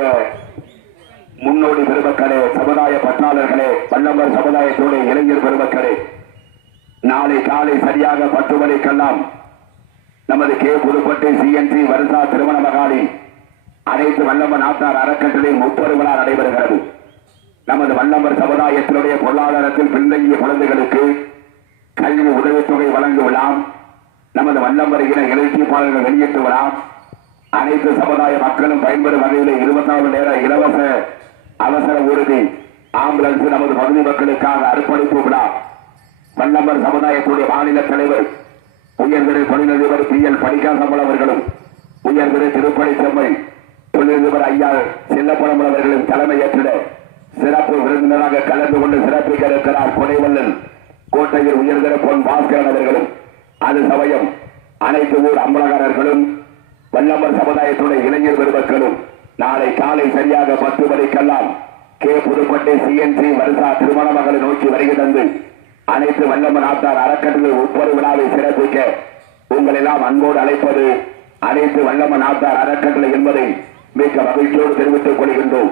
இனிய முன்னோடி பெருமக்களே சமுதாய பட்டாளர்களே வல்லம்பர் சமுதாயத்தோட இளைஞர் பெருமக்களே நாளை காலை சரியாக பத்து மணிக்கெல்லாம் நமது கே. புதுப்பட்டு சிஎன்சி வருஷா திருமண மகாலி அனைத்து வல்லம்பர் நாட்டார் அறக்கட்டளை முப்பது விழா நடைபெறுகிறது. நமது வல்லம்பர் சமுதாயத்தினுடைய பொருளாதாரத்தில் பின்தங்கிய குழந்தைகளுக்கு கல்வி உதவித்தொகை வழங்குவலாம் நமது வல்லம்பர் இன எழுச்சிப்பாளர்கள் வெளியிட்டு விழா அனைத்து சமுதாய மக்களும் பயன்பெறும் வகையில் இருபத்தாறு நேர இலவச அவசர ஊர்தி ஆம்புலன்ஸ் நமது பகுதி மக்களுக்காக அர்ப்பணிப்பு விழா. வல்லம்பர் சமுதாயத்துடைய மாநில தலைவர் உயர்திரு தொழிலதிபர் பி எல் பணிக்காசம்பல் அவர்களும் உயர்திரு திருப்பணி செம்மை தொழிலதிபர் ஐயா செல்லப்பழம் அவர்களும் தலைமையேற்றிட சிறப்பு விருந்தினராக கலந்து கொண்டு சிறப்பிக்க இருக்கிறார் கொடைவல்லன் கோட்டையில் உயர்திரு பொன் பாஸ்கரன் அவர்களும். அது சமயம் அனைத்து ஊர் அம்பலகாரர்களும் வல்லம்பர் சமுதாயத்துடைய இளைஞர் பெருமக்களும் நாளை காலை சரியாக பத்து மணிக்கெல்லாம் கே புதுப்பட்டி சிஎன்சி வருஷா திருமண மகளை நோக்கி வருகை தந்து அனைத்து வல்லம்மன் ஆத்தார் அறக்கட்டளை உட்பொரு விழாவை சிறப்பிக்க உங்கள் எல்லாம் அன்போடு அழைப்பது அனைத்து வல்லம்மன் நாட்டார் அறக்கட்டளை என்பதை மிக மகிழ்ச்சியோடு தெரிவித்துக் கொள்கின்றோம்.